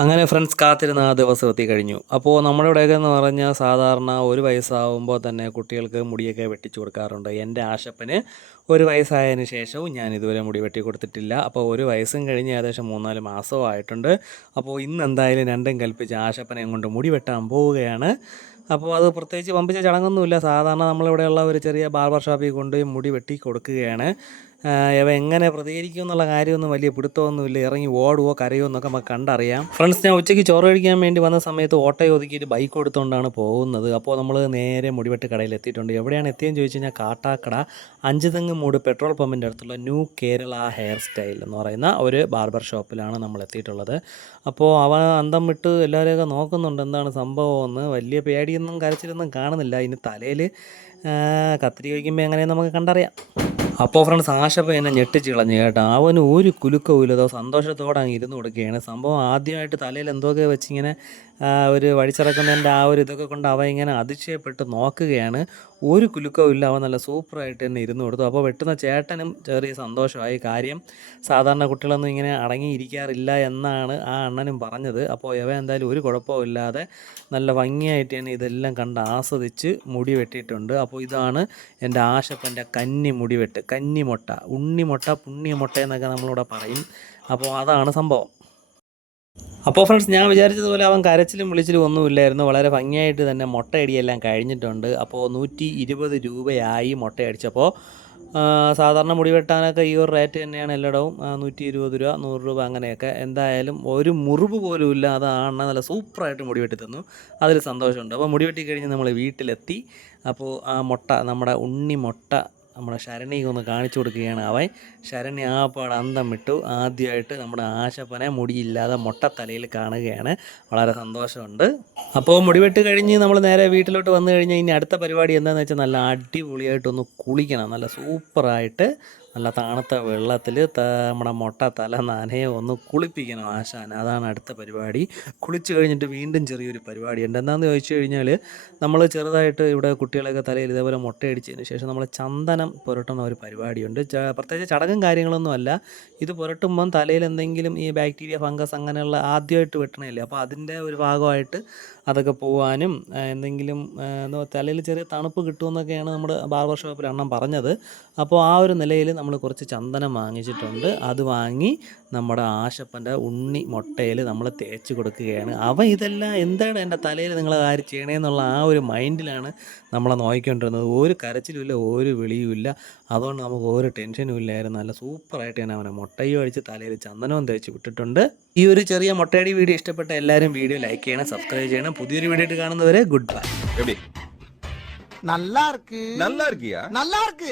അങ്ങനെ ഫ്രണ്ട്സ് കാത്തിരുന്ന ആ ദിവസം എത്തിക്കഴിഞ്ഞു അപ്പോൾ നമ്മുടെ ഇവിടെയൊക്കെ എന്ന് പറഞ്ഞാൽ സാധാരണ ഒരു വയസ്സാവുമ്പോൾ തന്നെ കുട്ടികൾക്ക് മുടിയൊക്കെ വെട്ടിച്ചു കൊടുക്കാറുണ്ട്. എന്റെ ആശപ്പന് ഒരു വയസ്സായതിനു ശേഷവും ഞാൻ ഇതുവരെ മുടി വെട്ടി കൊടുത്തിട്ടില്ല. അപ്പോൾ ഒരു വയസ്സും കഴിഞ്ഞ് ഏകദേശം മൂന്നാൽ മാസവും ആയിട്ടുണ്ട്. അപ്പോൾ ഇന്ന് എന്തായാലും രണ്ടും കൽപ്പിച്ച് ആശപ്പനയും കൊണ്ട് മുടി വെട്ടാൻ പോവുകയാണ്. അപ്പോൾ അത് പ്രത്യേകിച്ച് പമ്പിച്ച ചടങ്ങൊന്നുമില്ല. സാധാരണ നമ്മളിവിടെയുള്ള ഒരു ചെറിയ ബാർബർ ഷോപ്പിൽ കൊണ്ട് മുടി വെട്ടി കൊടുക്കുകയാണ്. ഇവ എങ്ങനെ പ്രതികരിക്കും എന്നുള്ള കാര്യമൊന്നും വലിയ പിടുത്തമൊന്നുമില്ല. ഇറങ്ങി ഓടുവോ കരയോ എന്നൊക്കെ നമുക്ക് കണ്ടറിയാം. ഫ്രണ്ട്സ് ഞാൻ ഉച്ചയ്ക്ക് ചോറ് കഴിക്കാൻ വേണ്ടി വന്ന സമയത്ത് ഓട്ടോ ഒതുക്കിയിട്ട് ബൈക്ക് എടുത്തുകൊണ്ടാണ് പോകുന്നത്. അപ്പോൾ നമ്മൾ നേരെ മുടിവെട്ട് കടയിൽ എത്തിയിട്ടുണ്ട് എവിടെയാണ് എത്തിയെന്ന് ചോദിച്ചു കഴിഞ്ഞാൽ കാട്ടാക്കട. അഞ്ചുതെങ്ങ് മൂട് പെട്രോൾ പമ്പിന്റെ അടുത്തുള്ള ന്യൂ കേരള ഹെയർ സ്റ്റൈൽ എന്ന് പറയുന്ന ഒരു ബാർബർ ഷോപ്പിലാണ് നമ്മൾ എത്തിയിട്ടുള്ളത്. അപ്പോൾ അവൻ അന്തം വിട്ട് എല്ലാവരെയൊക്കെ നോക്കുന്നുണ്ട് എന്താണ് സംഭവമെന്ന് വലിയ പേടിയൊന്നും കരച്ചിലൊന്നും കാണുന്നില്ല. ഇനി തലയിൽ കത്തിരി കഴിക്കുമ്പോൾ എങ്ങനെയെന്ന് നമുക്ക് കണ്ടറിയാം. അപ്പോൾ ഫ്രണ്ട്സ് ആശപ്പ എന്നെ ഞെട്ടിച്ച് കളഞ്ഞു കേട്ടോ. അവന് ഒരു കുലുക്കവും ഇല്ലതോ സന്തോഷത്തോടെ അങ്ങ് ഇരുന്ന് കൊടുക്കുകയാണ്. സംഭവം ആദ്യമായിട്ട് തലയിൽ എന്തൊക്കെ വെച്ചിങ്ങനെ ഒരു വഴിച്ചിറക്കുന്നതിന്റെ ആ ഒരു ഇതൊക്കെ കൊണ്ട് അവ ഇങ്ങനെ അതിശയപ്പെട്ട് നോക്കുകയാണ്. ഒരു കുലുക്കവും ഇല്ല. അവൻ നല്ല സൂപ്പറായിട്ട് തന്നെ ഇരുന്ന് കൊടുത്തു. അപ്പോൾ വെട്ടുന്ന ചേട്ടനും ചെറിയ സന്തോഷമായി. കാര്യം സാധാരണ കുട്ടികളൊന്നും ഇങ്ങനെ അടങ്ങിയിരിക്കാറില്ല എന്നാണ് ആ അണ്ണനും പറഞ്ഞത്. അപ്പോൾ ഇവ എന്തായാലും ഒരു കുഴപ്പവും ഇല്ലാതെ നല്ല ഭംഗിയായിട്ട് തന്നെ ഇതെല്ലാം കണ്ട് ആസ്വദിച്ച് മുടി വെട്ടിയിട്ടുണ്ട്. അപ്പോൾ ഇതാണ് എന്റെ ആശപ്പന്റെ കന്നി മുടി വെട്ട്. കന്നിമുട്ട ഉണ്ണിമുട്ട പുണ്യമുട്ട എന്നൊക്കെ നമ്മളിവിടെ പറയും. അപ്പോൾ അതാണ് സംഭവം. അപ്പോൾ ഫ്രണ്ട്സ് ഞാൻ വിചാരിച്ചതുപോലെ അവൻ കരച്ചിലും വിളിച്ചിലും ഒന്നുമില്ലായിരുന്നു. വളരെ ഭംഗിയായിട്ട് തന്നെ മുട്ടയടിയെല്ലാം കഴിഞ്ഞിട്ടുണ്ട്. അപ്പോൾ നൂറ്റി ഇരുപത് രൂപയായി മുട്ടയടിച്ചപ്പോൾ സാധാരണ മുടി വെട്ടാനൊക്കെ ഈ ഒരു റേറ്റ് തന്നെയാണ് എല്ലായിടവും. നൂറ്റി ഇരുപത് രൂപ നൂറ് രൂപ അങ്ങനെയൊക്കെ. എന്തായാലും ഒരു മുറിവ് പോലും ഇല്ല. അത് നല്ല സൂപ്പറായിട്ട് മുടി വെട്ടി തന്നു. അതിൽ സന്തോഷമുണ്ട്. അപ്പോൾ മുടി വെട്ടി കഴിഞ്ഞ് നമ്മൾ വീട്ടിലെത്തി. അപ്പോൾ ആ മുട്ട നമ്മുടെ ഉണ്ണി മുട്ട നമ്മുടെ ശരണിക്ക് ഒന്ന് കാണിച്ചു കൊടുക്കുകയാണ് അവൻ. ശരണി ആപ്പാട് അന്തം വിട്ടു ആദ്യമായിട്ട് നമ്മുടെ ആശപ്പനെ മുടിയില്ലാതെ മൊട്ടത്തലയിൽ കാണുകയാണ്. വളരെ സന്തോഷമുണ്ട്. അപ്പോൾ മുടിവെട്ട് കഴിഞ്ഞ് നമ്മൾ നേരെ വീട്ടിലോട്ട് വന്നു കഴിഞ്ഞാൽ ഇനി അടുത്ത പരിപാടി എന്താണെന്ന് വെച്ചാൽ നല്ല അടിപൊളിയായിട്ടൊന്ന് കുളിക്കണം. നല്ല സൂപ്പറായിട്ട് നല്ല തണുത്ത വെള്ളത്തിൽ നമ്മുടെ മുട്ട തല നനയെ ഒന്ന് കുളിപ്പിക്കണം ആശാൻ അതാണ് അടുത്ത പരിപാടി. കുളിച്ച് കഴിഞ്ഞിട്ട് വീണ്ടും ചെറിയൊരു പരിപാടി പരിപാടിയുണ്ട്. എന്താണെന്ന് ചോദിച്ചു കഴിഞ്ഞാൽ നമ്മൾ ചെറുതായിട്ട് ഇവിടെ കുട്ടികളൊക്കെ തലയിൽ ഇതേപോലെ മുട്ടയടിച്ചതിന് ശേഷം നമ്മൾ ചന്ദനം പുരട്ടുന്ന ഒരു പരിപാടിയുണ്ട്. പ്രത്യേകിച്ച് ചടങ്ങും കാര്യങ്ങളൊന്നും അല്ല. ഇത് പുരട്ടുമ്പം തലയിൽ എന്തെങ്കിലും ഈ ബാക്ടീരിയ ഫംഗസ് അങ്ങനെയുള്ള ആദ്യമായിട്ട് വെട്ടണമല്ലേ അപ്പോൾ അതിന്റെ ഒരു ഭാഗമായിട്ട് അതൊക്കെ പോകാനും എന്തെങ്കിലും തലയിൽ ചെറിയ തണുപ്പ് കിട്ടുമെന്നൊക്കെയാണ് നമ്മുടെ ബാർബർ ഷോപ്പിൽ അണ്ണം പറഞ്ഞത്. അപ്പോൾ ആ ഒരു നിലയിൽ നമ്മൾ കുറച്ച് ചന്ദനം വാങ്ങിച്ചിട്ടുണ്ട് അത് വാങ്ങി നമ്മുടെ ആശപ്പൻ്റെ ഉണ്ണി മുട്ടയിൽ നമ്മൾ തേച്ച് കൊടുക്കുകയാണ് അവ ഇതെല്ലാം എന്താണ് എൻ്റെ തലയിൽ നിങ്ങൾ ആര് ചെയ്യണേന്നുള്ള ആ ഒരു മൈൻഡിലാണ് നമ്മളെ നോക്കിക്കൊണ്ടിരുന്നത് ഒരു കരച്ചിലുമില്ല ഒരു വിളിയുമില്ല അതുകൊണ്ട് നമുക്ക് ഒരു ടെൻഷനും ഇല്ലായിരുന്നു നല്ല സൂപ്പറായിട്ട് ഞാൻ അവനെ മുട്ടയും അടിച്ച് തലയിൽ ചന്ദനവും തേച്ച് വിട്ടിട്ടുണ്ട് ഈ ഒരു ചെറിയ മുട്ടയടി വീഡിയോ ഇഷ്ടപ്പെട്ട എല്ലാവരും വീഡിയോ ലൈക്ക് ചെയ്യണം സബ്സ്ക്രൈബ് ചെയ്യണം പുതിയൊരു വീഡിയോ ആയിട്ട് കാണുന്നവരെ ഗുഡ് ബൈ எப்படி நல்லா இருக்கு நல்லா இருக்கியா நல்லா இருக்கு